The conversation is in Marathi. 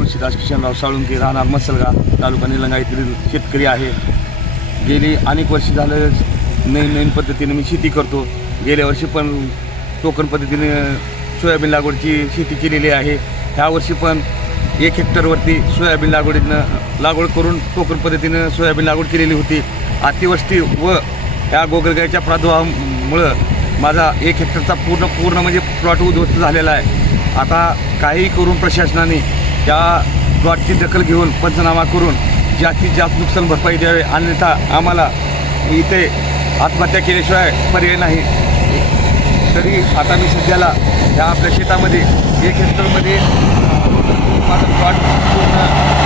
तुळशीदास किशनराव साळुंके, राहणार मसलगा, तालुका निलंगा येथील शेतकरी आहे. गेली अनेक वर्षे झालं नवीन पद्धतीने मी शेती करतो. गेल्या वर्षी पण टोकन पद्धतीने सोयाबीन लागवडची शेती केलेली आहे. ह्या वर्षी पण 1 हेक्टरवरती सोयाबीन लागवड करून टोकन पद्धतीनं सोयाबीन लागवड केलेली होती. अतिवृष्टी व ह्या गोगलगायीच्या प्रादुर्भावामुळं माझा 1 हेक्टरचा पूर्ण म्हणजे प्लॉट उद्ध्वस्त झालेला आहे. आता काही करून प्रशासनाने त्या प्लॉटची दखल घेऊन पंचनामा करून जास्तीत जास्त नुकसान भरपाई द्यावे, अन्यथा आम्हाला इथे आत्महत्या केल्याशिवाय पर्याय नाही. तरी आता मी सध्याला ह्या आपल्या शेतामध्ये 1 हेक्टरमध्ये माझा प्लॉट पूर्ण